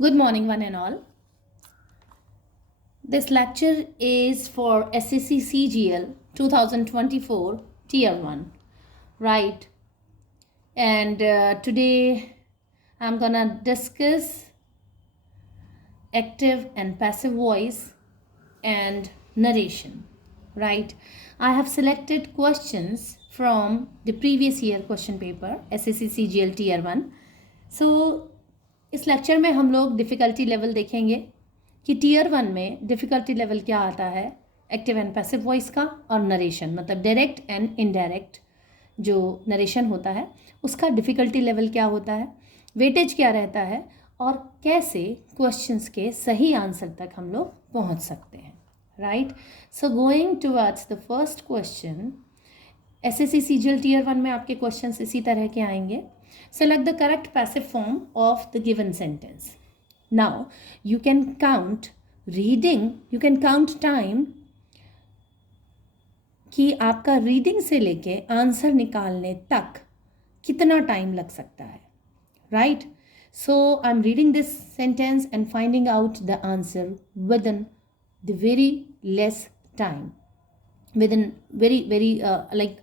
Good morning, one and all. This lecture is for SSC CGL 2024 Tier 1, right? And today I'm gonna discuss active and passive voice and narration, right? I have selected questions from the previous year question paper SSC CGL Tier 1. So इस lecture में हम लोग difficulty level देखेंगे कि tier 1 में difficulty level क्या आता है एक्टिव एंड पैसिव वॉइस का और नरेशन मतलब डायरेक्ट एंड इनडायरेक्ट जो नरेशन होता है उसका डिफ़िकल्टी लेवल क्या होता है, वेटेज क्या रहता है और कैसे क्वेश्चंस के सही आंसर तक हम लोग पहुंच सकते हैं, right? So going towards the first question, SSC CGL tier 1 में आपके क्वेश्चंस इसी तरह के आएंगे. Select the correct passive form of the given sentence. Now, you can count reading, you can count time कि आपका रीडिंग से लेके आंसर निकालने तक कितना टाइम लग सकता है, right? So, I'm reading this sentence and finding out the answer within the very less time, within very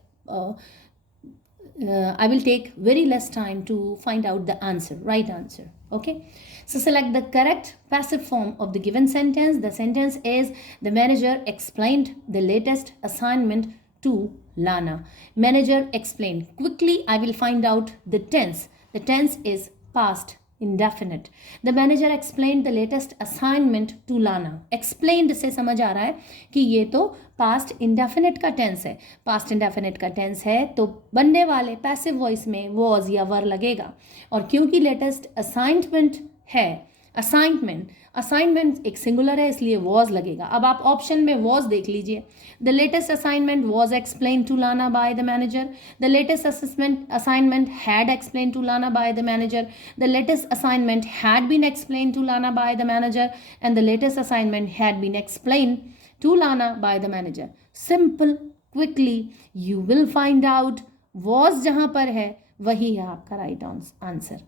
I will take very less time to find out the answer, right answer. Okay, so select the correct passive form of the given sentence. The sentence is the manager explained the latest assignment to Lana. Manager explained. Quickly I will find out the tense. The tense is past indefinite. The manager explained the latest assignment to Lana. Explained से समझ आ रहा है कि ये तो past indefinite का tense है. Past indefinite का टेंस है तो बनने वाले पैसिव वॉइस में वॉज या वर लगेगा. और क्योंकि लेटेस्ट असाइनमेंट है, असाइनमेंट एक सिंगुलर है इसलिए वॉज लगेगा. अब आप ऑप्शन में वॉज देख लीजिए. The latest assignment was explain to Lana by the manager. The latest assignment had explain to Lana by the manager. The latest assignment had been explain to Lana by the manager and the latest assignment had been explain to Lana by the manager. Simple, quickly you will find out was जहाँ पर है वही है आपका right answer.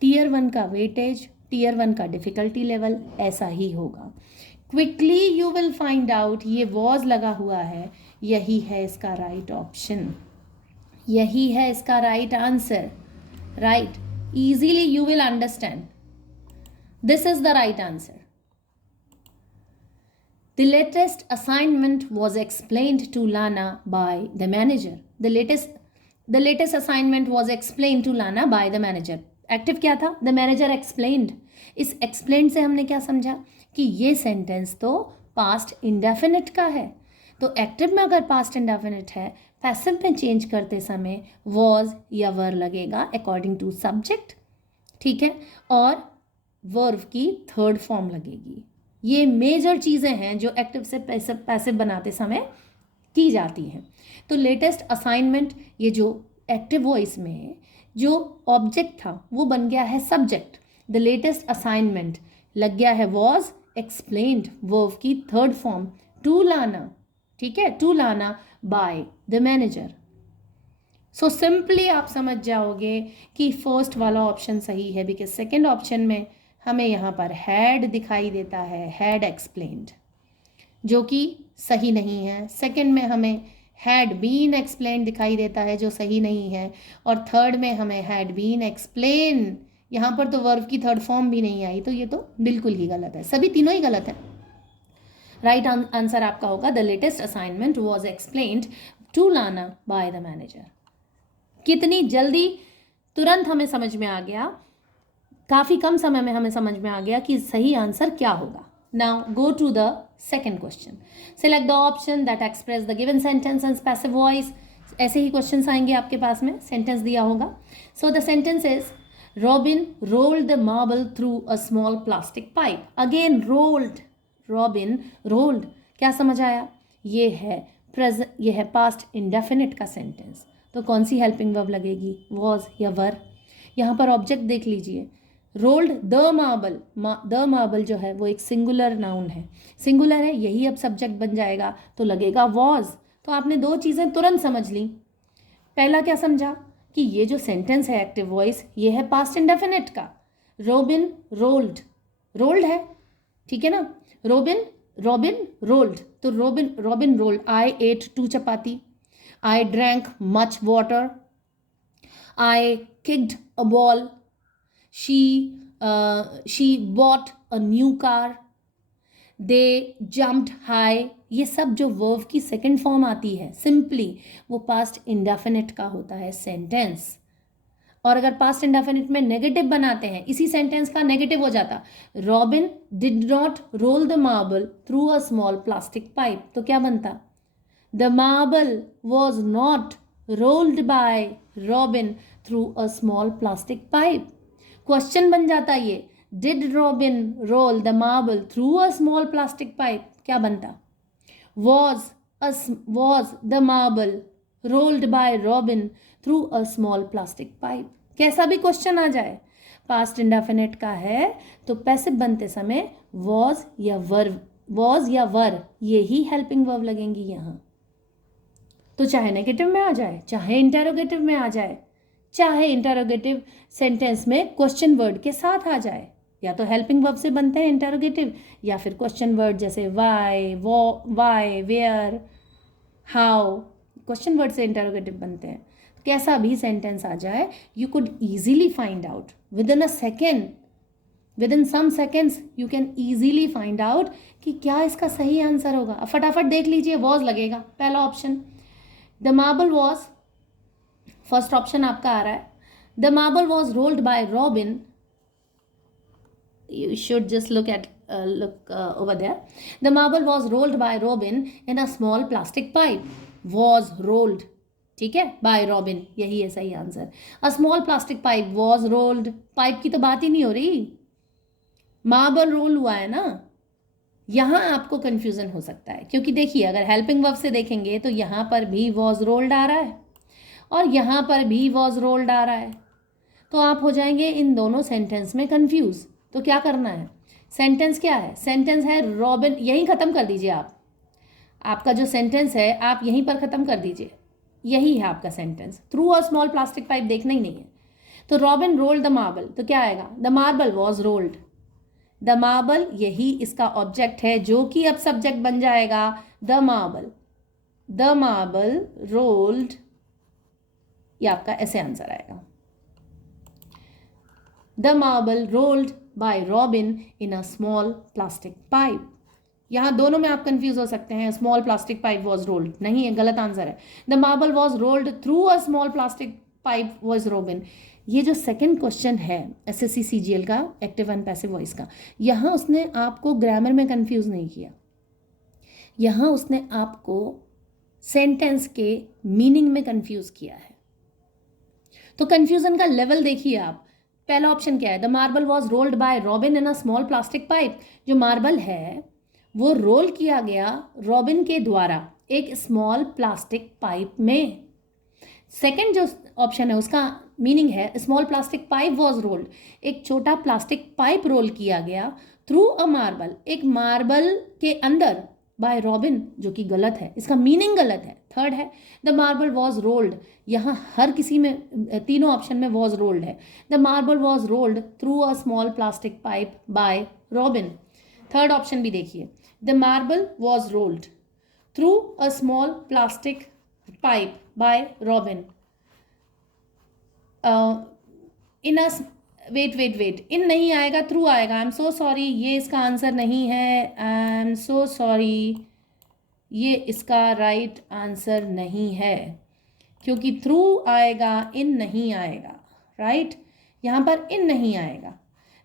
Tier 1 का weightage, tier 1 का difficulty level ऐसा ही होगा. Quickly you will find out ये वॉज लगा हुआ है, यही है इसका राइट ऑप्शन, यही है इसका right answer, right? Easily you will understand this is the right answer. The latest assignment was explained to Lana by the manager. The latest assignment was explained to Lana by the manager. Active क्या था? The manager explained. इस explained से हमने क्या समझा कि ये sentence तो past indefinite का है. तो active में अगर past indefinite है, passive में change करते समय was या were लगेगा according to subject, ठीक है? और verb की third form लगेगी. ये मेजर चीज़ें हैं जो एक्टिव से पैसिव बनाते समय की जाती हैं. तो लेटेस्ट असाइनमेंट ये जो एक्टिव वॉइस में जो ऑब्जेक्ट था वो बन गया है सब्जेक्ट. द लेटेस्ट असाइनमेंट लग गया है वॉज एक्सप्लेन्ड वर्ब की थर्ड फॉर्म टू लाना, ठीक है, to Lana by the manager. So simply आप समझ जाओगे कि फर्स्ट वाला ऑप्शन सही है बिकॉज सेकेंड ऑप्शन में हमें यहाँ पर हैड दिखाई देता है, हैड एक्सप्लेन्ड, जो कि सही नहीं है. सेकंड में हमें हैड बीन एक्सप्लेन्ड दिखाई देता है जो सही नहीं है. और थर्ड में हमें हैड बीन एक्सप्लेन, यहाँ पर तो वर्ब की थर्ड फॉर्म भी नहीं आई, तो ये तो बिल्कुल ही गलत है, सभी तीनों ही गलत है. राइट आंसर आपका होगा the latest assignment was explained to Lana by the manager. कितनी जल्दी, तुरंत हमें समझ में आ गया, काफ़ी कम समय में हमें समझ में आ गया कि सही आंसर क्या होगा. Now go to the second question. Select the option that express the given sentence in passive voice. ऐसे ही क्वेश्चन आएंगे आपके पास में, सेंटेंस दिया होगा. So the sentence is robin rolled the marble through a small plastic pipe. Again rolled, robin rolled, क्या समझ आया? ये है पास्ट इंडेफिनिट का सेंटेंस. तो कौन सी हेल्पिंग वर्ब लगेगी, वॉज या वर? यहाँ पर ऑब्जेक्ट देख लीजिए, rolled the marble. The marble जो है वो एक सिंगुलर नाउन है, सिंगुलर है, यही अब सब्जेक्ट बन जाएगा तो लगेगा वॉज. तो आपने दो चीज़ें तुरंत समझ ली. पहला क्या समझा कि ये जो सेंटेंस है एक्टिव वॉइस ये है पास्ट इंडेफिनिट का. रॉबिन रोल्ड, रोल्ड है, ठीक है ना। रॉबिन रोल्ड, तो Robin rolled. I ate 2 chapati, I drank much water, I kicked a ball, she bought a new car, they jumped high. ये सब जो वर्ब की सेकंड फॉर्म आती है सिंपली, वो पास्ट इंडेफिनिट का होता है सेंटेंस। और अगर पास्ट इंडेफिनिट में नेगेटिव बनाते हैं, इसी सेंटेंस का नेगेटिव हो जाता, Robin did not roll the marble through a small plastic pipe, तो क्या बनता, the marble was not rolled by Robin through a small plastic pipe. Question बन जाता ये, did Robin roll the marble through a small plastic pipe, क्या बनता, was the marble rolled by Robin through a small plastic pipe। कैसा भी question आ जाए, past indefinite का है तो पैसिव बनते समय was या वर ये ही हेल्पिंग वर्ब लगेंगी यहाँ। तो चाहे नेगेटिव में आ जाए, चाहे इंटेरोगेटिव में आ जाए, चाहे इंटेरोगेटिव सेंटेंस में क्वेश्चन वर्ड के साथ आ जाए, या तो हेल्पिंग वर्ब से बनते हैं इंटेरोगेटिव, या फिर क्वेश्चन वर्ड जैसे why, where, how, question word से इंटेरोगेटिव बनते हैं। कैसा भी सेंटेंस आ जाए, you could easily find out within some seconds you can easily find out कि क्या इसका सही आंसर होगा। अब फटाफट देख लीजिए, वॉज लगेगा पहला option, the marble was, first option आपका आ रहा है, the marble was rolled by robin, you should just look over there, the marble was rolled by Robin in a small plastic pipe, was rolled, ठीक है, by Robin, यही है सही answer. a small plastic pipe was rolled, pipe की तो बात ही नहीं हो रही, मार्बल रोल हुआ है ना। यहाँ आपको कंफ्यूजन हो सकता है, क्योंकि देखिए अगर हेल्पिंग वर्ब से देखेंगे तो यहाँ पर भी was rolled आ रहा है और यहाँ पर भी was rolled आ रहा है, तो आप हो जाएंगे इन दोनों सेंटेंस में कंफ्यूज। तो क्या करना है, सेंटेंस क्या है, सेंटेंस है रॉबिन, यहीं ख़त्म कर दीजिए आपका जो सेंटेंस है आप यहीं पर ख़त्म कर दीजिए, यही है आपका sentence, through a small plastic pipe देखना ही नहीं है। तो रॉबिन रोल्ड द मार्बल, तो क्या आएगा, the marble was rolled, the marble यही इसका ऑब्जेक्ट है जो कि अब सब्जेक्ट बन जाएगा, द मार्बल रोल्ड, ये आपका ऐसे आंसर आएगा, the marble rolled by Robin in a small plastic pipe. यहाँ दोनों में आप कंफ्यूज हो सकते हैं, small plastic pipe was rolled नहीं है, गलत आंसर है, the marble was rolled through a small plastic pipe was robin. ये जो सेकंड क्वेश्चन है एसएससी सीजीएल का, एक्टिव एंड पैसिव वॉइस का, यहाँ उसने आपको ग्रामर में कंफ्यूज नहीं किया, यहाँ उसने आपको सेंटेंस के मीनिंग में कंफ्यूज किया है। तो कंफ्यूजन का लेवल देखिए आप, पहला ऑप्शन क्या है, the marble was rolled by Robin in a small plastic pipe, जो मार्बल है वो रोल किया गया रॉबिन के द्वारा एक स्मॉल प्लास्टिक पाइप में। सेकंड जो ऑप्शन है उसका मीनिंग है small plastic pipe was rolled, एक छोटा प्लास्टिक पाइप रोल किया गया थ्रू अ मार्बल, एक मार्बल के अंदर, बाय रॉबिन, जो कि गलत है, इसका मीनिंग गलत है। थर्ड है द मार्बल वॉज रोल्ड, यहाँ हर किसी में तीनों ऑप्शन में वॉज रोल्ड है, the marble was rolled through a small plastic pipe by Robin. Third option भी देखिए, the marble was rolled through a small plastic pipe by Robin in a wait in नहीं आएगा, through आएगा, I am so sorry, ये इसका answer नहीं है, I am so sorry, ये इसका राइट आंसर नहीं है, क्योंकि थ्रू आएगा, इन नहीं आएगा, राइट, यहाँ पर इन नहीं आएगा।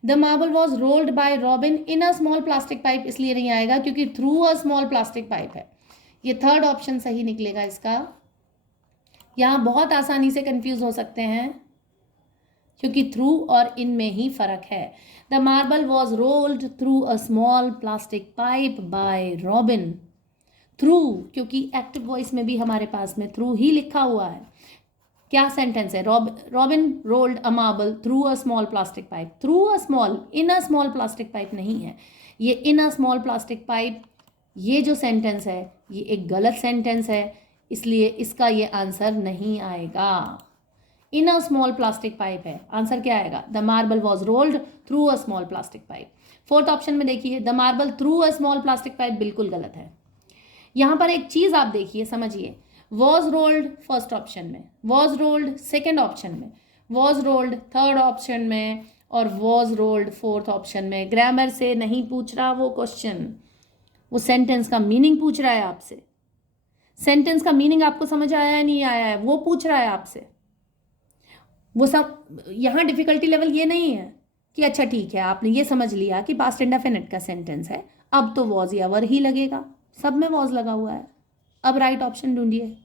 The marble was rolled by Robin in a small plastic pipe इसलिए नहीं आएगा क्योंकि through a small plastic pipe है, ये थर्ड ऑप्शन सही निकलेगा इसका। यहाँ बहुत आसानी से कंफ्यूज हो सकते हैं क्योंकि थ्रू और इन में ही फर्क है। The marble was rolled through a small plastic pipe by Robin, through, क्योंकि एक्टिव वॉइस में भी हमारे पास में थ्रू ही लिखा हुआ है। क्या सेंटेंस है, robin rolled a marble through a small plastic pipe, through a small, in a small plastic pipe नहीं है, ये इन अ स्मॉल प्लास्टिक पाइप, ये जो सेंटेंस है ये एक गलत सेंटेंस है, इसलिए इसका ये आंसर नहीं आएगा, इन अ स्मॉल प्लास्टिक पाइप है, आंसर क्या आएगा? The marble was rolled through a small plastic pipe. Fourth option में देखिए the marble through a small plastic pipe बिल्कुल गलत है। यहां पर एक चीज आप देखिए, समझिए, वॉज रोल्ड फर्स्ट ऑप्शन में, वॉज रोल्ड सेकेंड ऑप्शन में, वॉज रोल्ड थर्ड ऑप्शन में और वॉज रोल्ड फोर्थ ऑप्शन में। ग्रामर से नहीं पूछ रहा वो क्वेश्चन, वो सेंटेंस का मीनिंग पूछ रहा है आपसे। सेंटेंस का मीनिंग आपको समझ आया है नहीं आया है वो पूछ रहा है आपसे। वो सब यहाँ डिफिकल्टी लेवल ये नहीं है कि अच्छा ठीक है आपने ये समझ लिया कि पास्ट इंडेफिनिट का सेंटेंस है, अब तो वॉज या वर ही लगेगा, सब में वॉज लगा हुआ है। अब राइट ऑप्शन ढूंढिए।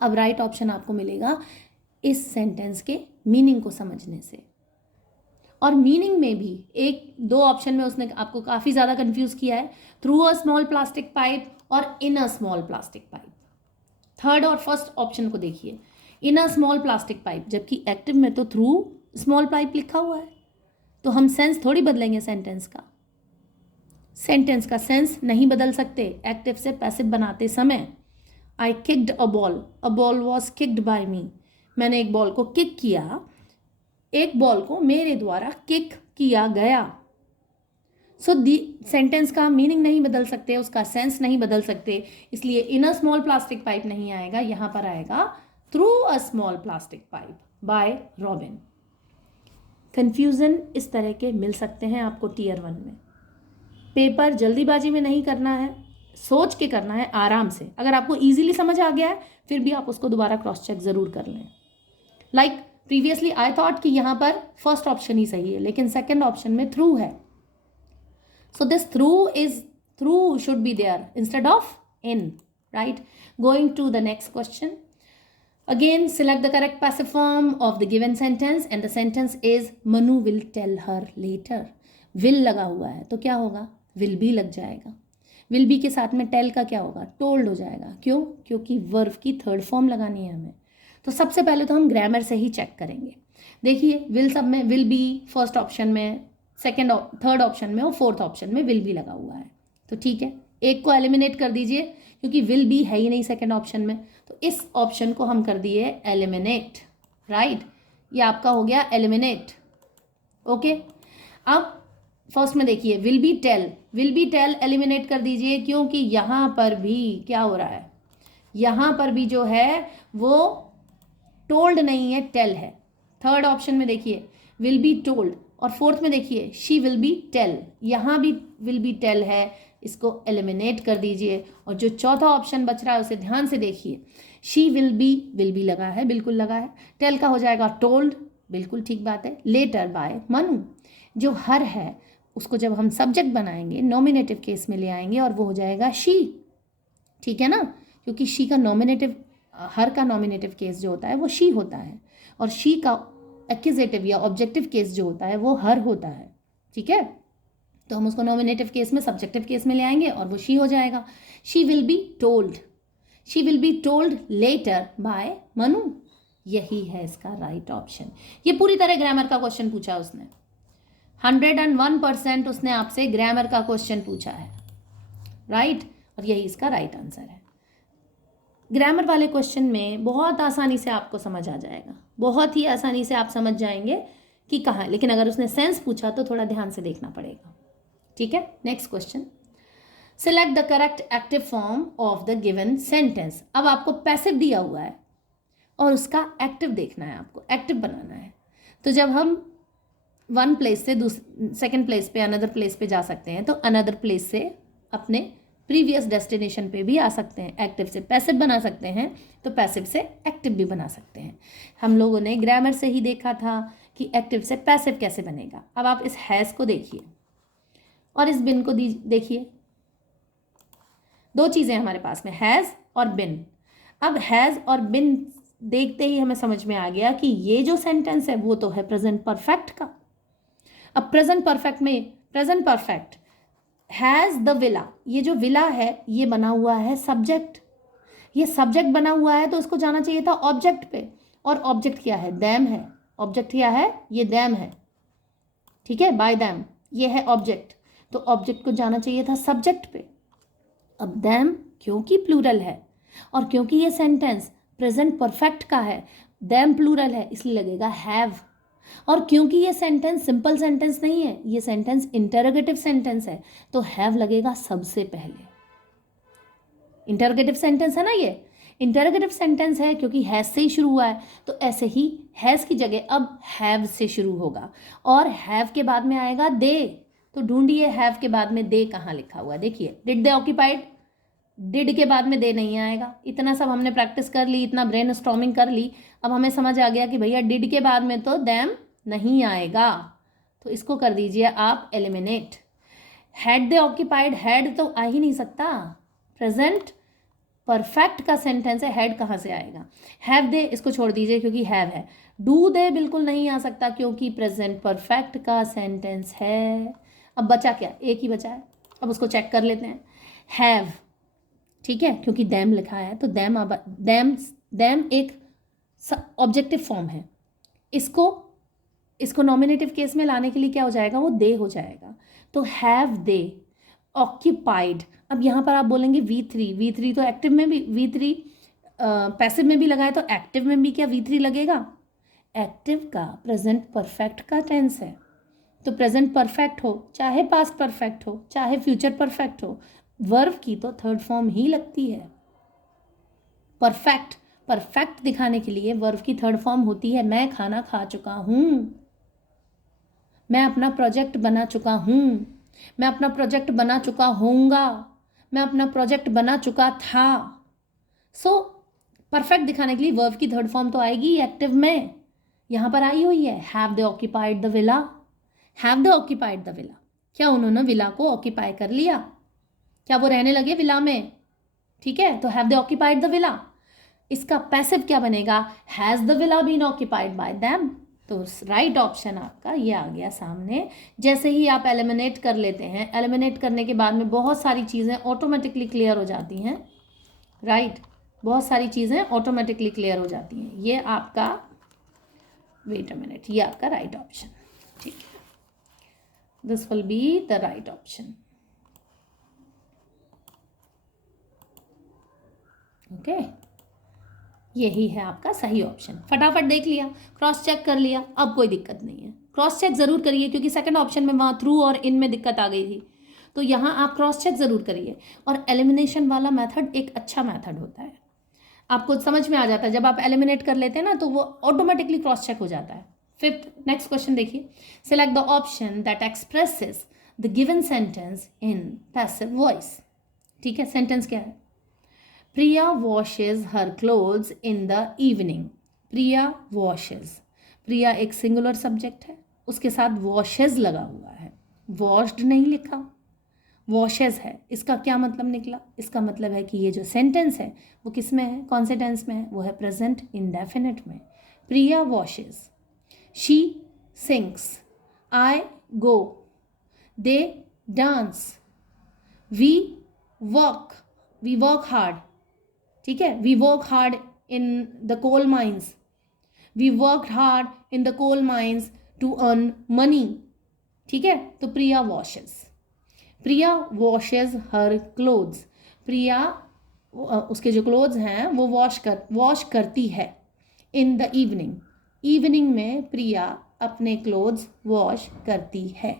अब राइट ऑप्शन आपको मिलेगा इस सेंटेंस के मीनिंग को समझने से। और मीनिंग में भी एक दो ऑप्शन में उसने आपको काफ़ी ज़्यादा कंफ्यूज किया है, through a small plastic pipe और in a small plastic pipe. Third और फर्स्ट ऑप्शन को देखिए, in a small plastic pipe, जबकि एक्टिव में तो थ्रू स्मॉल पाइप लिखा हुआ है, तो हम सेंस थोड़ी बदलेंगे सेंटेंस का। सेंटेंस का सेंस नहीं बदल सकते एक्टिव से पैसिव बनाते समय। I kicked a ball was kicked by me, मैंने एक बॉल को किक किया, एक बॉल को मेरे द्वारा किक किया गया। सो दी सेंटेंस का मीनिंग नहीं बदल सकते, उसका सेंस नहीं बदल सकते, इसलिए in a small plastic pipe नहीं आएगा, यहां पर आएगा through a small plastic pipe by Robin. Confusion इस तरह के मिल सकते हैं आपको टीयर 1 में। पेपर जल्दीबाजी में नहीं करना है, सोच के करना है, आराम से। अगर आपको इजीली समझ आ गया है फिर भी आप उसको दोबारा क्रॉस चेक जरूर कर लें। लाइक प्रीवियसली आई थॉट कि यहां पर फर्स्ट ऑप्शन ही सही है, लेकिन सेकेंड ऑप्शन में थ्रू है। So this through should be there instead of in, right? Going to the next question. Again, select the correct passive form of the given sentence and the sentence is Manu will tell her later. Will लगा हुआ है तो क्या होगा? Will be लग जाएगा। Will be के साथ में tell का क्या होगा? Told हो जाएगा। क्यों? क्योंकि verb की थर्ड फॉर्म लगानी है हमें। तो सबसे पहले तो हम ग्रामर से ही चेक करेंगे। देखिए will सब में will be फर्स्ट ऑप्शन में, सेकेंड थर्ड ऑप्शन में और फोर्थ ऑप्शन में विल बी लगा हुआ है, तो ठीक है एक को एलिमिनेट कर दीजिए क्योंकि विल बी है ही नहीं सेकेंड ऑप्शन में, तो इस ऑप्शन को हम कर दिए एलिमिनेट, राइट? ये आपका हो गया एलिमिनेट। ओके, अब फर्स्ट में देखिए विल बी टेल एलिमिनेट कर दीजिए क्योंकि यहाँ पर भी क्या हो रहा है, यहाँ पर भी जो है वो टोल्ड नहीं है, टेल है। थर्ड ऑप्शन में देखिए विल बी टोल्ड और फोर्थ में देखिए शी विल बी टेल, यहाँ भी विल बी टेल है, इसको एलिमिनेट कर दीजिए। और जो चौथा ऑप्शन बच रहा है उसे ध्यान से देखिए, शी विल बी लगा है, बिल्कुल लगा है। टेल का हो जाएगा टोल्ड, बिल्कुल ठीक बात है। लेटर बाय मनु, जो हर है उसको जब हम सब्जेक्ट बनाएंगे नॉमिनेटिव केस में ले आएंगे और वो हो जाएगा शी, ठीक है ना? क्योंकि शी का नॉमिनेटिव, हर का नॉमिनेटिव केस जो होता है वो शी होता है और शी का एक्यूजेटिव या ऑब्जेक्टिव केस जो होता है वो हर होता है, ठीक है? तो हम उसको नॉमिनेटिव केस में सब्जेक्टिव केस में ले आएंगे और वो शी हो जाएगा। She will be told later by Manu, यही है इसका राइट ऑप्शन। ये पूरी तरह ग्रामर का क्वेश्चन पूछा उसने, 101% उसने आपसे ग्रामर का क्वेश्चन पूछा है, राइट? और यही इसका राइट आंसर है। ग्रामर वाले क्वेश्चन में बहुत आसानी से आपको समझ आ जाएगा, बहुत ही आसानी से आप समझ जाएंगे कि कहाँ है, लेकिन अगर उसने सेंस पूछा तो थोड़ा ध्यान से देखना पड़ेगा, ठीक है? Next question, select the correct active form of the given sentence. अब आपको पैसिव दिया हुआ है और उसका एक्टिव देखना है, आपको एक्टिव बनाना है। तो जब हम वन प्लेस से सेकेंड प्लेस पे, अनदर प्लेस पे जा सकते हैं, तो अनदर प्लेस से अपने प्रीवियस डेस्टिनेशन पे भी आ सकते हैं। एक्टिव से पैसिव बना सकते हैं तो पैसिव से एक्टिव भी बना सकते हैं। हम लोगों ने ग्रामर से ही देखा था कि एक्टिव से पैसिव कैसे बनेगा। अब आप इस हैज़ को देखिए और इस बिन को देखिए, दो चीज़ें हमारे पास में, हैज़ और बिन। अब हैज़ और बिन देखते ही हमें समझ में आ गया कि ये जो सेंटेंस है वो तो है प्रेजेंट परफेक्ट का। अब प्रेजेंट परफेक्ट में present perfect has the villa, ये जो विला है ये बना हुआ है सब्जेक्ट, ये सब्जेक्ट बना हुआ है तो उसको जाना चाहिए था ऑब्जेक्ट पे, और ऑब्जेक्ट क्या है? दैम है। ऑब्जेक्ट क्या है? ये दैम है, ठीक है? बाय दैम, ये है ऑब्जेक्ट, तो ऑब्जेक्ट को जाना चाहिए था सब्जेक्ट पे। अब दैम क्योंकि प्लूरल है और क्योंकि ये सेंटेंस प्रेजेंट परफेक्ट का है, देम प्लूरल है इसलिए लगेगा हैव। और क्योंकि ये सेंटेंस सिंपल सेंटेंस नहीं है, ये सेंटेंस इंटरोगेटिव सेंटेंस है, तो हैव लगेगा सबसे पहले। इंटरोगेटिव सेंटेंस है ना, ये इंटरोगेटिव सेंटेंस है क्योंकि हैज से ही शुरू हुआ है, तो ऐसे ही हैज की जगह अब हैव से शुरू होगा और हैव के बाद में आएगा दे। तो ढूंढिए हैव के बाद में दे कहाँ लिखा हुआ है। देखिए डिड दे ऑक्यूपाइड, डिड के बाद में दे नहीं आएगा। इतना सब हमने प्रैक्टिस कर ली, इतना ब्रेन स्टॉर्मिंग कर ली, अब हमें समझ आ गया कि भैया डिड के बाद में तो देम नहीं आएगा, तो इसको कर दीजिए आप eliminate. Had they occupied, had तो आ ही नहीं सकता, प्रेजेंट परफेक्ट का सेंटेंस है, हैड कहाँ से आएगा। हैव दे इसको छोड़ दीजिए क्योंकि हैव है। डू दे बिल्कुल नहीं आ सकता क्योंकि प्रेजेंट परफेक्ट का सेंटेंस है। अब बचा क्या, एक ही बचा है, अब उसको चेक कर लेते हैं। हैव, ठीक है, क्योंकि दैम लिखा है तो दैम दैम एक ऑब्जेक्टिव फॉर्म है, इसको नॉमिनेटिव केस में लाने के लिए क्या हो जाएगा, वो दे हो जाएगा। तो हैव दे ऑक्यूपाइड। अब यहाँ पर आप बोलेंगे V3 तो एक्टिव में भी, V3 पैसिव में भी लगाए तो एक्टिव में भी क्या V3 लगेगा। एक्टिव का प्रेजेंट परफेक्ट का टेंस है, तो प्रेजेंट परफेक्ट हो चाहे पास्ट परफेक्ट हो चाहे फ्यूचर परफेक्ट हो, वर्ब की तो थर्ड फॉर्म ही लगती है। परफेक्ट दिखाने के लिए वर्ब की थर्ड फॉर्म होती है मैं खाना खा चुका हूँ, मैं अपना प्रोजेक्ट बना चुका हूँ, मैं अपना प्रोजेक्ट बना चुका होऊंगा, मैं अपना प्रोजेक्ट बना चुका था। सो परफेक्ट दिखाने के लिए वर्ब की थर्ड फॉर्म तो आएगी एक्टिव में, यहाँ पर आई हुई है have they occupied the villa. Have they occupied the villa, क्या उन्होंने विला को ऑक्यूपाई कर लिया, क्या वो रहने लगे विला में, ठीक है, तो have they occupied the villa. इसका पैसिव क्या बनेगा, has the villa been occupied by them. तो राइट ऑप्शन आपका ये आ गया सामने। जैसे ही आप एलिमिनेट कर लेते हैं, एलिमिनेट करने के बाद में बहुत सारी चीज़ें ऑटोमेटिकली क्लियर हो जाती हैं, राइट, बहुत सारी चीज़ें ऑटोमेटिकली क्लियर हो जाती हैं। ये आपका, वेट अ मिनट, ये आपका राइट ऑप्शन, ठीक है, this will be the right option. Okay, यही है आपका सही ऑप्शन। फटाफट देख लिया, क्रॉस चेक कर लिया, अब कोई दिक्कत नहीं है। क्रॉस चेक ज़रूर करिए क्योंकि सेकंड ऑप्शन में वहाँ थ्रू और इन में दिक्कत आ गई थी, तो यहाँ आप क्रॉस चेक ज़रूर करिए। और एलिमिनेशन वाला मेथड एक अच्छा मेथड होता है, आपको समझ में आ जाता है, जब आप एलिमिनेट कर लेते हैं ना तो वो ऑटोमेटिकली क्रॉस चेक हो जाता है। फिफ्थ, नेक्स्ट क्वेश्चन देखिए, select the option that expresses the given sentence in passive voice. ठीक है, सेंटेंस क्या है, Priya washes her clothes in the evening. Priya washes, Priya एक सिंगुलर सब्जेक्ट है, उसके साथ वॉशेज लगा हुआ है, वॉश्ड नहीं लिखा, वॉशेज है। इसका क्या मतलब निकला, इसका मतलब है कि ये जो सेंटेंस है वो किस में है, कौन से टेंस में है, वो है प्रेजेंट इंडेफिनिट में। Priya washes, she sings, I go, they dance, we work hard, ठीक है, we work hard in the coal mines, we work hard in the coal mines to earn money, ठीक है। तो Priya washes, Priya washes her clothes, Priya उसके जो clothes हैं वो wash करती है। इन द इवनिंग, इवनिंग में प्रिया अपने क्लोथ्स वॉश करती है,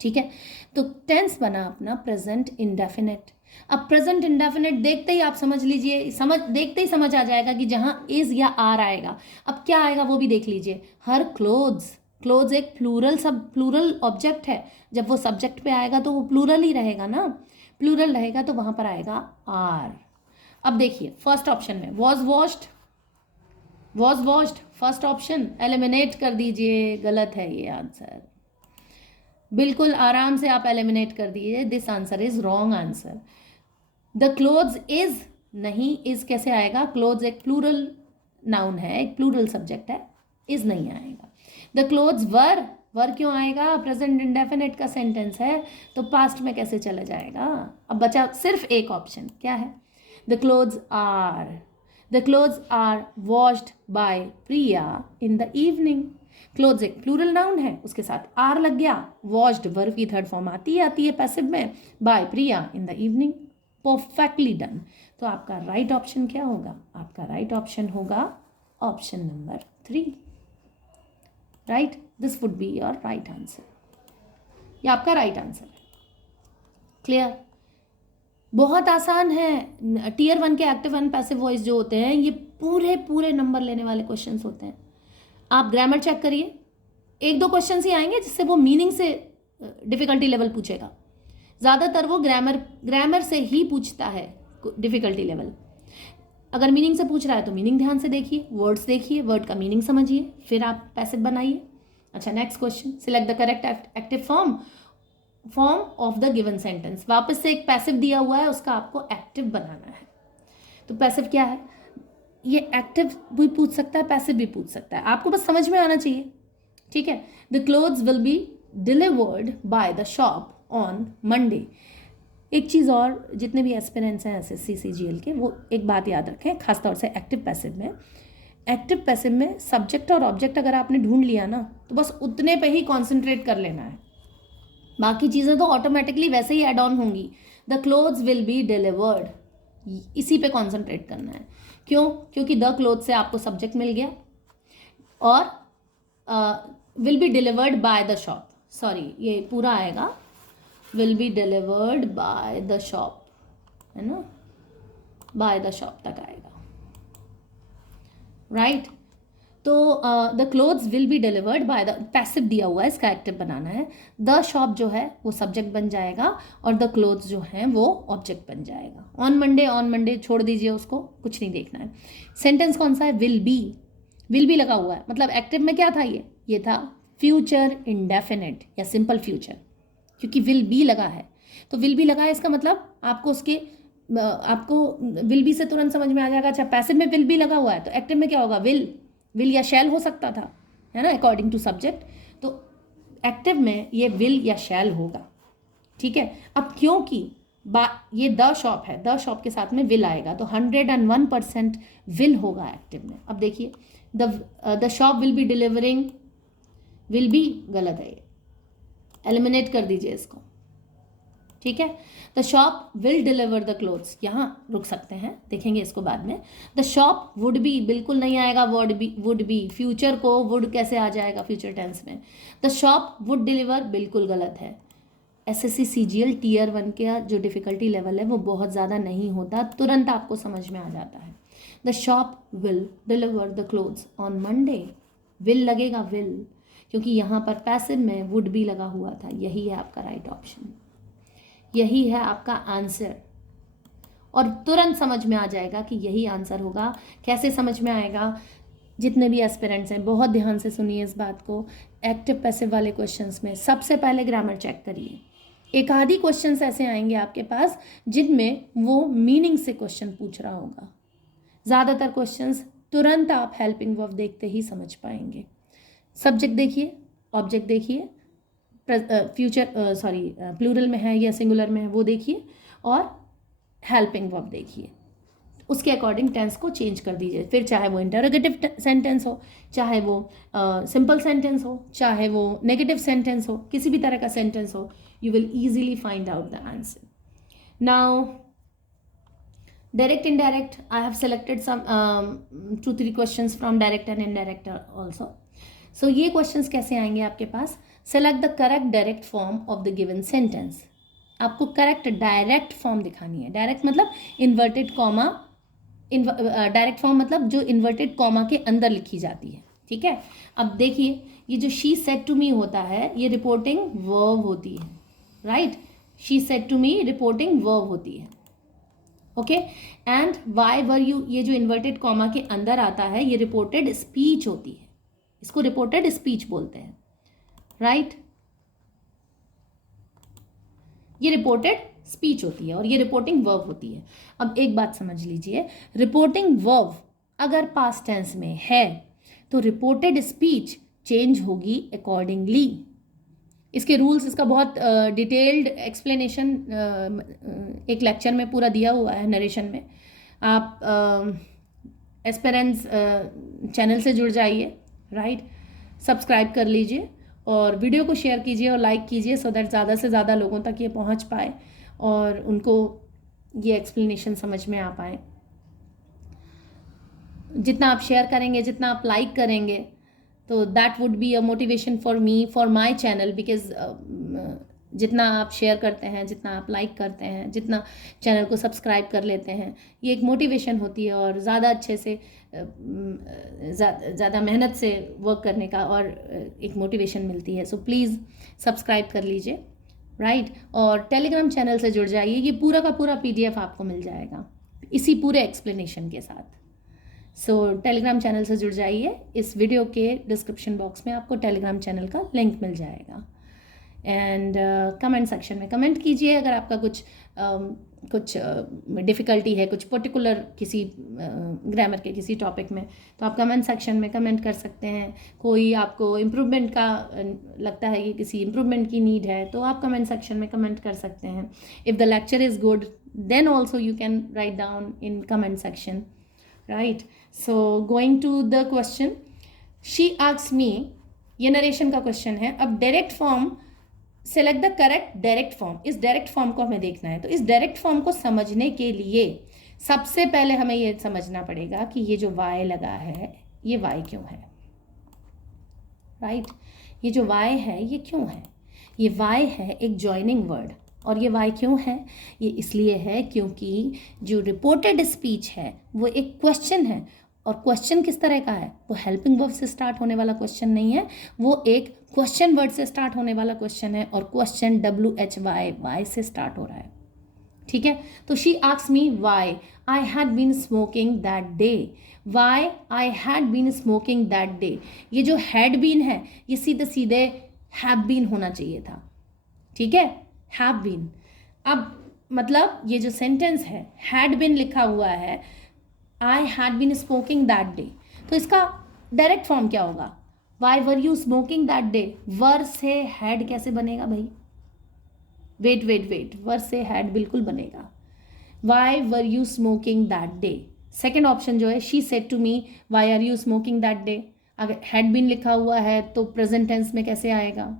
ठीक है। तो टेंस बना अपना प्रेजेंट इंडेफिनिट। अब प्रेजेंट इंडेफिनिट देखते ही आप समझ लीजिए, देखते ही समझ आ जाएगा कि जहाँ इज या आर आएगा, अब क्या आएगा वो भी देख लीजिए। हर क्लोथ्स, क्लोथ्स एक प्लूरल ऑब्जेक्ट है, जब वो सब्जेक्ट पे आएगा तो वो प्लूरल ही रहेगा ना, प्लूरल रहेगा तो वहाँ पर आएगा आर। अब देखिए फर्स्ट ऑप्शन में was washed, first option eliminate कर दीजिए, गलत है ये आंसर, बिल्कुल आराम से आप एलिमिनेट कर दीजिए, this answer is wrong answer. The clothes is नहीं, इज कैसे आएगा, क्लोथ्स एक प्लूरल नाउन है, एक प्लूरल सब्जेक्ट है, इज नहीं आएगा। द क्लोथ्स वर क्यों आएगा, प्रेजेंट इंडेफिनिट का सेंटेंस है तो पास्ट में कैसे चला जाएगा। अब बचा सिर्फ एक ऑप्शन, क्या है, the clothes are washed by Priya in the evening. Clothes एक प्लूरल नाउन है, उसके साथ आर लग गया, वॉश्ड वर्ब की थर्ड फॉर्म आती है पैसिव में, by Priya in the evening, perfectly done. तो आपका राइट ऑप्शन क्या होगा, आपका राइट ऑप्शन होगा option number 3, right. This would be your right answer. ये आपका राइट आंसर है. क्लियर. बहुत आसान है. टीयर 1 के एक्टिव एंड पैसिव वॉइस जो होते हैं ये पूरे पूरे नंबर लेने वाले क्वेश्चंस होते हैं. आप ग्रामर चेक करिए, 1-2 क्वेश्चंस ही आएंगे जिससे वो मीनिंग से डिफिकल्टी लेवल पूछेगा. ज़्यादातर वो ग्रामर से ही पूछता है डिफिकल्टी लेवल. अगर मीनिंग से पूछ रहा है तो मीनिंग ध्यान से देखिए, वर्ड्स देखिए, वर्ड का मीनिंग समझिए, फिर आप पैसिव बनाइए. अच्छा, next question. Select the correct active form of the given sentence. वापस से एक पैसिव दिया हुआ है, उसका आपको एक्टिव बनाना है. तो पैसिव क्या है? ये एक्टिव भी पूछ सकता है, पैसिव भी पूछ सकता है, आपको बस समझ में आना चाहिए. ठीक है. The clothes will be delivered by the shop on Monday. एक चीज़ और, जितने भी एस्पिरेंट्स हैं SSC CGL के, वो एक बात याद रखें, खासतौर से एक्टिव पैसिव में सब्जेक्ट और ऑब्जेक्ट अगर आपने ढूंढ लिया ना तो बस उतने पे ही कॉन्सेंट्रेट कर लेना है. बाकी चीज़ें तो ऑटोमेटिकली वैसे ही एड ऑन होंगी. The clothes will be delivered, इसी पे कॉन्सेंट्रेट करना है. क्यों? क्योंकि द क्लोथ से आपको सब्जेक्ट मिल गया और will be delivered by the shop. Sorry, ये पूरा आएगा, will be delivered by the shop, है ना, बाय द शॉप तक आएगा, राइट. तो the clothes will be delivered by the, passive दिया हुआ है, इसका एक्टिव बनाना है. द शॉप जो है वो सब्जेक्ट बन जाएगा और द क्लोथ्स जो हैं वो ऑब्जेक्ट बन जाएगा. ऑन मंडे छोड़ दीजिए, उसको कुछ नहीं देखना है. सेंटेंस कौन सा है? विल बी लगा हुआ है, मतलब एक्टिव में क्या था? ये था फ्यूचर इंडेफिनिट या सिंपल फ्यूचर, क्योंकि विल बी लगा है. तो विल बी लगा है, इसका मतलब आपको विल बी से तुरंत समझ में आ जाएगा. अच्छा, पैसिव में विल बी लगा हुआ है तो एक्टिव में क्या होगा? विल या शैल हो सकता था, है ना, अकॉर्डिंग टू सब्जेक्ट. तो एक्टिव में ये विल या शैल होगा. ठीक है. अब क्योंकि ये द शॉप है, द शॉप के साथ में विल आएगा तो 101% विल होगा एक्टिव में. अब देखिए, the shop will be delivering, will be गलत है, ये एलिमिनेट कर दीजिए इसको. ठीक है. The shop will deliver the clothes, यहाँ रुक सकते हैं, देखेंगे इसको बाद में. द शॉप वुड बी, बिल्कुल नहीं आएगा वुड बी. फ्यूचर को वुड कैसे आ जाएगा फ्यूचर टेंस में? द शॉप वुड डिलीवर, बिल्कुल गलत है. SSC CGL टीयर 1 का जो डिफिकल्टी लेवल है वो बहुत ज़्यादा नहीं होता, तुरंत आपको समझ में आ जाता है. The shop will deliver the clothes on Monday, will लगेगा, विल, क्योंकि यहाँ पर पैसिव में वुड बी लगा हुआ था. यही है आपका राइट ऑप्शन, यही है आपका आंसर. और तुरंत समझ में आ जाएगा कि यही आंसर होगा. कैसे समझ में आएगा? जितने भी एस्पिरेंट्स हैं बहुत ध्यान से सुनिए इस बात को. एक्टिव पैसिव वाले क्वेश्चंस में सबसे पहले ग्रामर चेक करिए. एक आधी क्वेश्चंस ऐसे आएंगे आपके पास जिनमें वो मीनिंग से क्वेश्चन पूछ रहा होगा. ज़्यादातर क्वेश्चंस तुरंत आप हेल्पिंग वर्ब देखते ही समझ पाएंगे. सब्जेक्ट देखिए, ऑब्जेक्ट देखिए, फ्यूचर प्लूरल में है या सिंगुलर में है वो देखिए, और हेल्पिंग वर्ब देखिए. उसके अकॉर्डिंग टेंस को चेंज कर दीजिए. फिर चाहे वो इंटरोगेटिव सेंटेंस हो, चाहे वो सिंपल सेंटेंस हो, चाहे वो नेगेटिव सेंटेंस हो, किसी भी तरह का सेंटेंस हो, you will easily find out the answer. Now direct indirect, I have selected some 2-3 questions from direct and indirect also. So ये questions कैसे आएंगे आपके पास? Select the correct direct form of the given sentence. आपको correct direct form दिखानी है. direct मतलब inverted comma, direct form मतलब जो inverted comma के अंदर लिखी जाती है. ठीक है. अब देखिए, ये जो she said to me होता है ये reporting verb होती है, right? she said to me reporting verb होती है. Okay. And Y were you, ये जो इन्वर्टेड कॉमा के अंदर आता है ये रिपोर्टेड स्पीच होती है, इसको रिपोर्टेड स्पीच बोलते हैं, राइट? ये रिपोर्टेड स्पीच होती है और ये रिपोर्टिंग वर्ब होती है. अब एक बात समझ लीजिए, रिपोर्टिंग वर्ब अगर पास्ट टेंस में है तो रिपोर्टेड स्पीच चेंज होगी अकॉर्डिंगली. इसके रूल्स, इसका बहुत डिटेल्ड एक्सप्लेनेशन एक लेक्चर में पूरा दिया हुआ है, नरेशन में. आप एस्पेरेंस चैनल से जुड़ जाइए, राइट? सब्सक्राइब कर लीजिए और वीडियो को शेयर कीजिए और लाइक कीजिए सो दैट ज़्यादा से ज़्यादा लोगों तक ये पहुंच पाए और उनको ये एक्सप्लेनेशन समझ में आ पाए. जितना आप शेयर करेंगे, जितना आप लाइक करेंगे, तो that would be a motivation for me, for my channel, because जितना आप शेयर करते हैं, जितना आप लाइक करते हैं, जितना चैनल को सब्सक्राइब कर लेते हैं, ये एक मोटिवेशन होती है और ज़्यादा अच्छे से ज़्यादा मेहनत से वर्क करने का और एक मोटिवेशन मिलती है. सो प्लीज़ सब्सक्राइब कर लीजिए, राइट. और टेलीग्राम चैनल से जुड़ जाइए. ये पूरा का पूरा PDF आपको मिल जाएगा इसी पूरे एक्सप्लेनेशन के साथ. सो टेलीग्राम चैनल से जुड़ जाइए. इस वीडियो के डिस्क्रिप्शन बॉक्स में आपको टेलीग्राम चैनल का लिंक मिल जाएगा. एंड कमेंट सेक्शन में कमेंट कीजिए अगर आपका कुछ डिफ़िकल्टी है, कुछ पर्टिकुलर किसी ग्रामर के किसी टॉपिक में, तो आप कमेंट सेक्शन में कमेंट कर सकते हैं. कोई आपको इम्प्रूवमेंट का लगता है कि किसी इम्प्रूवमेंट की नीड है, तो आप कमेंट सेक्शन में कमेंट कर सकते हैं. If the lecture is good then also you can write down in comment section, right. So going to the question, she asks me, ये नरेशन का क्वेश्चन है. अब direct form, select the correct direct form. इस direct form को हमें देखना है. तो इस डायरेक्ट फॉर्म को समझने के लिए सबसे पहले हमें ये समझना पड़ेगा कि ये जो y लगा है, ये y क्यों है, राइट. ये जो y है ये क्यों है? ये y है एक जॉइनिंग वर्ड. और ये y क्यों है? ये इसलिए है क्योंकि जो रिपोर्टेड स्पीच है वो एक क्वेश्चन है. और क्वेश्चन किस तरह का है? वो हेल्पिंग वर्ब से स्टार्ट होने वाला क्वेश्चन नहीं है, वो एक क्वेश्चन वर्ड से स्टार्ट होने वाला क्वेश्चन है. और क्वेश्चन WHY से स्टार्ट हो रहा है, ठीक है. तो she asks me why I had been smoking that day. Why I had been smoking that day. ये जो हैड बीन है ये सीधे सीधे हैव बीन होना चाहिए था, ठीक है, हैव बीन. अब मतलब ये जो सेंटेंस है, हैड बीन लिखा हुआ है, I had been smoking that day, तो इसका डायरेक्ट फॉर्म क्या होगा? Why were you smoking that day. Were से हैड कैसे बनेगा भाई? वेट, वर से हैड बिल्कुल बनेगा. Why were you smoking that day. Second option जो है, she said to me why are you smoking that day. अगर हैड बीन लिखा हुआ है तो प्रेजेंट टेंस में कैसे आएगा?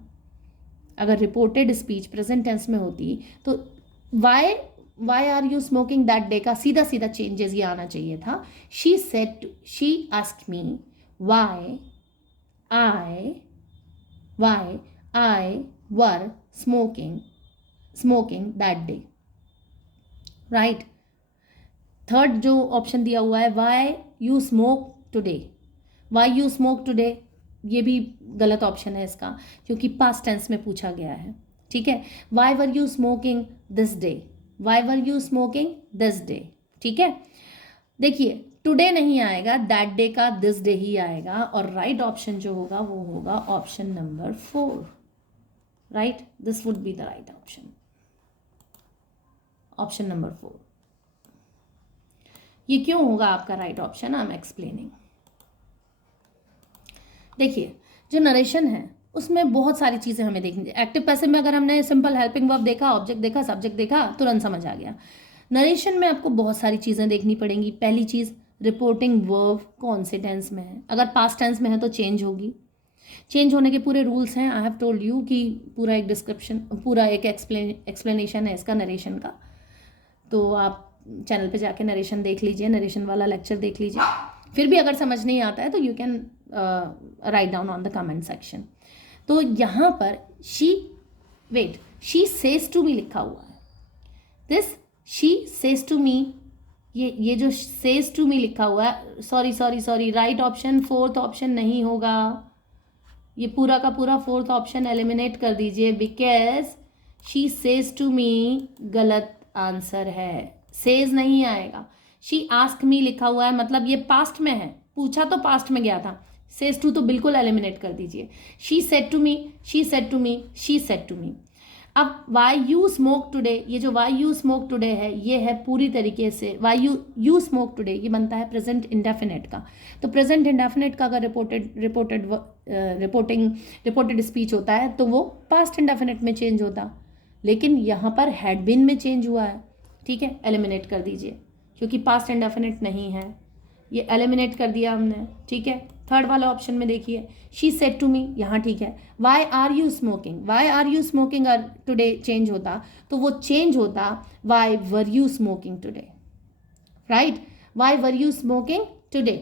अगर रिपोर्टेड स्पीच प्रेजेंट टेंस में होती तो why are you smoking that day का सीधा सीधा चेंजेस ये आना चाहिए था. She asked me why I were smoking that day, right. Third जो ऑप्शन दिया हुआ है, वाई यू स्मोक टुडे, ये भी गलत ऑप्शन है इसका, क्योंकि पास्ट टेंस में पूछा गया है, ठीक है. Y were you smoking this day, ठीक है. देखिए टुडे नहीं आएगा, दैट डे का दिस डे ही आएगा. और राइट ऑप्शन जो होगा वो होगा option number 4, right. This would be the right option, option number 4. ये क्यों होगा आपका right option? I am explaining. देखिए जो नरेशन है उसमें बहुत सारी चीज़ें हमें देखनी चाहिए. एक्टिव पैसिव में अगर हमने सिंपल हेल्पिंग वर्ब देखा, ऑब्जेक्ट देखा, सब्जेक्ट देखा, तुरंत समझ आ गया. नरेशन में आपको बहुत सारी चीज़ें देखनी पड़ेंगी. पहली चीज़, रिपोर्टिंग वर्ब कौन से टेंस में है. अगर पास्ट टेंस में है तो चेंज होगी. चेंज होने के पूरे रूल्स हैं. आई हैव टोल्ड यू कि पूरा एक डिस्क्रिप्शन, पूरा एक एक्सप्लेनेशन है इसका नरेशन का. तो आप चैनल पे जाके नरेशन देख लीजिए, नरेशन वाला लेक्चर देख लीजिए. फिर भी अगर समझ नहीं आता है तो you can write down on the comment section. तो यहाँ पर शी सेज टू मी लिखा हुआ है. This she says to me, ये जो सेज टू मी लिखा हुआ है, sorry, right option, fourth option नहीं होगा. ये पूरा का पूरा फोर्थ ऑप्शन एलिमिनेट कर दीजिए, because she says to me गलत आंसर है. सेज नहीं आएगा. शी आस्क मी लिखा हुआ है, मतलब ये पास्ट में है, पूछा तो पास्ट में गया था. सेज टू तो बिल्कुल एलिमिनेट कर दीजिए. She said to me. अब वाई यू स्मोक टुडे, ये जो वाई यू स्मोक टुडे है ये है पूरी तरीके से वाई यू स्मोक टुडे, ये बनता है प्रेजेंट इंडेफिनेट का. तो प्रेजेंट इंडेफिनेट का अगर रिपोर्टेड स्पीच होता है तो वो पास्ट इंडेफिनेट में चेंज होता, लेकिन यहाँ पर हैड बीन में चेंज हुआ है, ठीक है. एलिमिनेट कर दीजिए क्योंकि पास्ट इंडेफिनेट नहीं है, ये एलिमिनेट कर दिया हमने, ठीक है. थर्ड वाला ऑप्शन में देखिए, शी सेड टू मी, यहाँ ठीक है. वाई आर यू स्मोकिंग और टुडे चेंज होता तो वो चेंज होता Y were you smoking today, right. Y were you smoking today.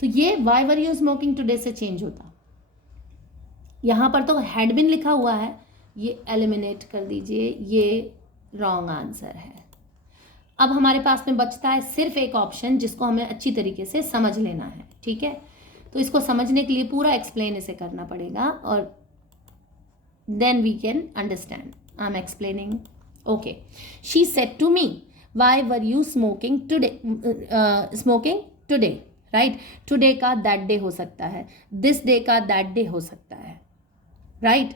तो ये Y were you smoking today से चेंज होता। यहाँ पर तो हैड बिन लिखा हुआ है, ये एलिमिनेट कर दीजिए, ये रॉन्ग आंसर है। अब हमारे पास में बचता है सिर्फ एक ऑप्शन जिसको हमें अच्छी तरीके से समझ लेना है, ठीक है। तो इसको समझने के लिए पूरा एक्सप्लेन इसे करना पड़ेगा और then we can understand. I am explaining. Okay, she said to me why were you smoking today, smoking today, right. Today का दैट डे हो सकता है, दिस डे का दैट डे हो सकता है, राइट।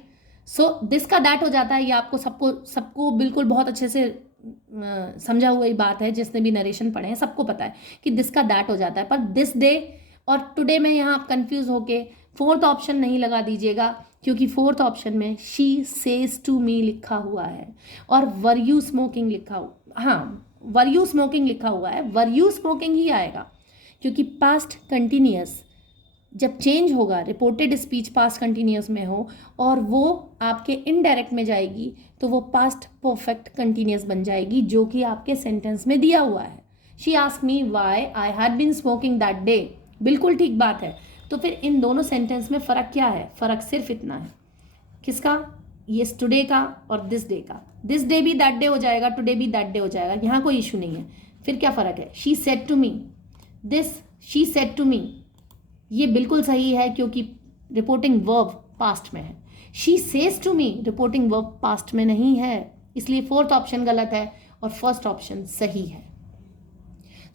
सो दिस का दैट हो जाता है, ये आपको सबको बिल्कुल बहुत अच्छे से समझा हुआ ही बात है, जिसने भी नरेशन पढ़े हैं सबको पता है कि दिस का दैट हो जाता है। पर दिस डे और टुडे में यहाँ आप कंफ्यूज होके फोर्थ ऑप्शन नहीं लगा दीजिएगा, क्योंकि फोर्थ ऑप्शन में शी सेज टू मी लिखा हुआ है और वर यू स्मोकिंग लिखा हुआ, हाँ वर यू स्मोकिंग लिखा हुआ है, वर यू स्मोकिंग ही आएगा, क्योंकि पास्ट कंटिन्यूअस जब चेंज होगा, रिपोर्टेड स्पीच पास्ट कंटिन्यूअस में हो और वो आपके इनडायरेक्ट में जाएगी तो वो पास्ट परफेक्ट कंटिन्यूअस बन जाएगी, जो कि आपके सेंटेंस में दिया हुआ है। She asked me why I had been smoking that day, बिल्कुल ठीक बात है। तो फिर इन दोनों सेंटेंस में फ़र्क क्या है? फ़र्क सिर्फ इतना है, किसका? ये टुडे का और दिस डे का। दिस डे भी दैट डे हो जाएगा, टुडे भी दैट डे हो जाएगा, यहाँ कोई इशू नहीं है। फिर क्या फ़र्क है? She said to me, this she said to me, ये बिल्कुल सही है क्योंकि रिपोर्टिंग वर्ब पास्ट में है। She says to me reporting verb past में नहीं है, इसलिए फोर्थ ऑप्शन गलत है और फर्स्ट ऑप्शन सही है।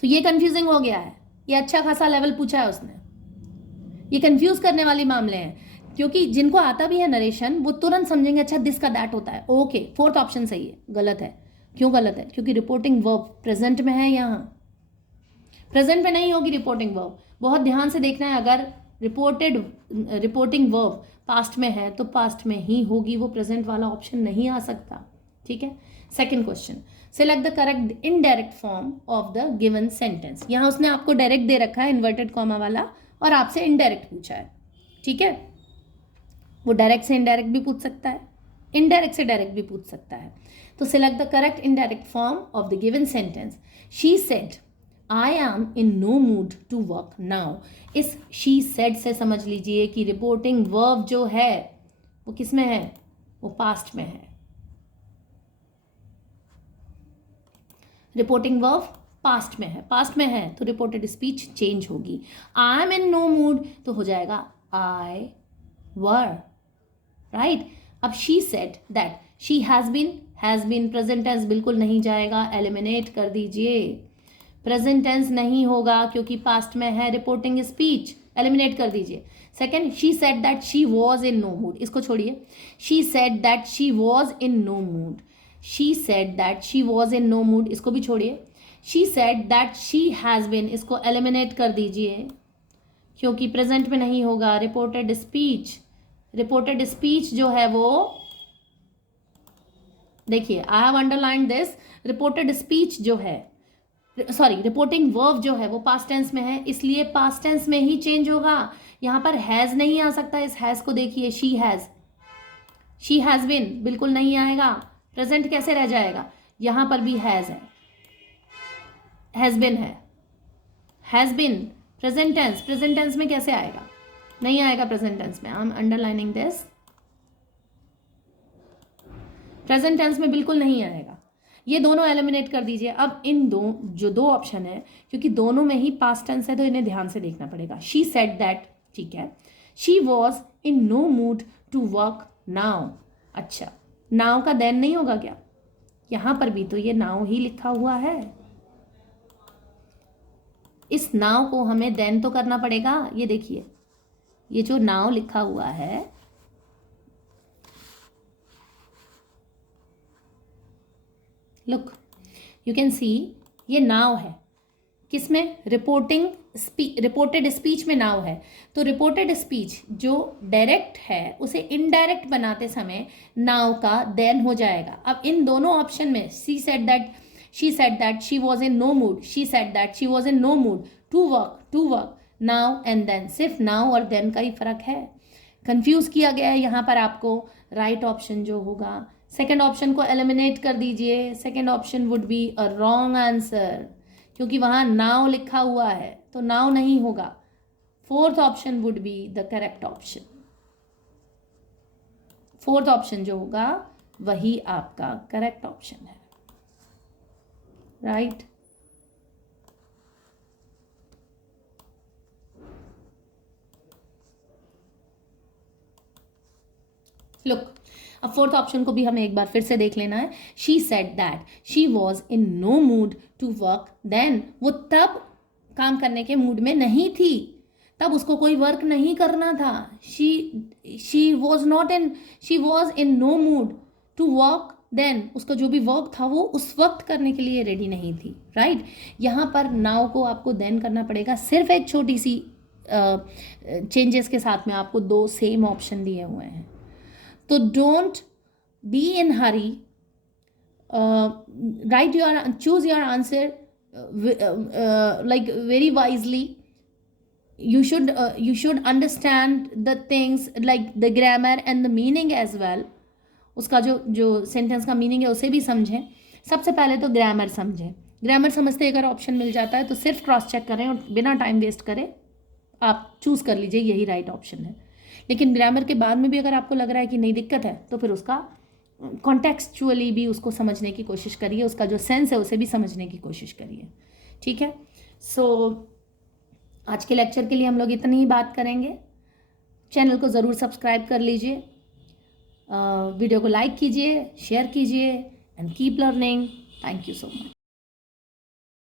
तो ये कंफ्यूजिंग हो गया है, ये अच्छा खासा लेवल पूछा है उसने, ये कंफ्यूज करने वाले मामले हैं, क्योंकि जिनको आता भी है नरेशन वो तुरंत समझेंगे अच्छा दिस का दैट होता है, ओके फोर्थ ऑप्शन सही है। गलत है, क्यों गलत है? क्योंकि रिपोर्टिंग वर्ब प्रेजेंट में है, यहाँ प्रेजेंट में नहीं होगी रिपोर्टिंग वर्ब। बहुत ध्यान से देखना है, अगर रिपोर्टिंग वर्ब पास्ट में है तो पास्ट में ही होगी, वो प्रेजेंट वाला ऑप्शन नहीं आ सकता, ठीक है। Second question, select the correct indirect form of the given sentence. यहाँ उसने आपको डायरेक्ट दे रखा है इन्वर्टेड कॉमा वाला और आपसे इनडायरेक्ट पूछा है, ठीक है। वो डायरेक्ट से इनडायरेक्ट भी पूछ सकता है, इनडायरेक्ट से डायरेक्ट भी पूछ सकता है। तो select the correct indirect form of the given sentence. She said I am in no mood to work now। इस she said से समझ लीजिए कि रिपोर्टिंग वर्ब जो है वो किस में है? वो पास्ट में है। रिपोर्टिंग वर्ब पास्ट में है, पास्ट में है तो रिपोर्टेड स्पीच चेंज होगी। I am in no mood तो हो जाएगा I were, राइट। अब she said that, she has been present tense बिल्कुल नहीं जाएगा, एलिमिनेट कर दीजिए। प्रेजेंट टेंस नहीं होगा क्योंकि पास्ट में है, रिपोर्टिंग स्पीच एलिमिनेट कर दीजिए। Second, she said that she was in no mood, इसको छोड़िए। She said that she was in no mood, she said that she was in no mood, इसको भी छोड़िए। She said that she has been, इसको eliminate कर दीजिए क्योंकि present में नहीं होगा। रिपोर्टेड स्पीच जो है वो देखिए, I have underline this, reported speech जो है, सॉरी रिपोर्टिंग वर्ब जो है वो पास्ट टेंस में है, इसलिए पास्ट टेंस में ही चेंज होगा। यहाँ पर हैज़ नहीं आ सकता, इस हैज़ को देखिए, शी हैज़ बिन बिल्कुल नहीं आएगा। प्रेजेंट कैसे रह जाएगा? यहाँ पर भी हैज़ है, हैज़ बिन है, हैज़ बिन प्रेजेंट टेंस में कैसे आएगा? नहीं आएगा प्रेजेंट टेंस में। I am underlining this, present tense में बिल्कुल नहीं आएगा। ये दोनों एलिमिनेट कर दीजिए। अब इन दो ऑप्शन है, क्योंकि दोनों में ही पास्ट टेंस है तो इन्हें ध्यान से देखना पड़ेगा। शी सेड दैट, ठीक है। She was in no mood to work now, अच्छा नाउ का देन नहीं होगा क्या? यहाँ पर भी तो ये नाउ ही लिखा हुआ है, इस नाउ को हमें देन तो करना पड़ेगा। ये देखिए, ये जो नाउ लिखा हुआ है, लुक यू कैन सी, ये नाउ है किसमें? रिपोर्टेड स्पीच में नाउ है। तो रिपोर्टेड स्पीच जो डायरेक्ट है उसे इनडायरेक्ट बनाते समय नाउ का देन हो जाएगा। अब इन दोनों ऑप्शन में she said that she was in no mood, she said that she was in no mood to work now and then, सिर्फ नाउ और देन का ही फर्क है। कंफ्यूज किया गया है यहाँ पर आपको। राइट ऑप्शन जो होगा, सेकेंड ऑप्शन को एलिमिनेट कर दीजिए। Second option would be a wrong answer, क्योंकि वहाँ नाउ लिखा हुआ है तो नाउ नहीं होगा। Fourth option would be the correct option. Fourth option जो होगा वही आपका करेक्ट ऑप्शन है. राइट. लुक, अब फोर्थ ऑप्शन को भी हमें एक बार फिर से देख लेना है. She said that she was in no mood to work then. वो तब काम करने के मूड में नहीं थी, तब उसको कोई वर्क नहीं करना था. She was in no mood to work then. उसका जो भी वर्क था वो उस वक्त करने के लिए रेडी नहीं थी. राइट. यहाँ पर नाउ को आपको देन करना पड़ेगा. सिर्फ एक छोटी सी चेंजेस के साथ में आपको दो सेम ऑप्शन दिए हुए हैं. तो don't be in Hari. Choose your answer like very wisely. You should understand the things like the grammar and the meaning as well. उसका जो सेंटेंस का मीनिंग है उसे भी समझें. सबसे पहले तो ग्रामर समझें. ग्रामर समझते अगर ऑप्शन मिल जाता है तो सिर्फ क्रॉस चेक करें और बिना टाइम वेस्ट करें आप चूज़ कर लीजिए यही राइट ऑप्शन है. लेकिन ग्रामर के बाद में भी अगर आपको लग रहा है कि नहीं दिक्कत है तो फिर उसका कॉन्टेक्सचुअली भी उसको समझने की कोशिश करिए. उसका जो सेंस है उसे भी समझने की कोशिश करिए. ठीक है. सो आज के लेक्चर के लिए हम लोग इतनी ही बात करेंगे. चैनल को ज़रूर सब्सक्राइब कर लीजिए, वीडियो को लाइक कीजिए, शेयर कीजिए and keep learning. Thank you so much.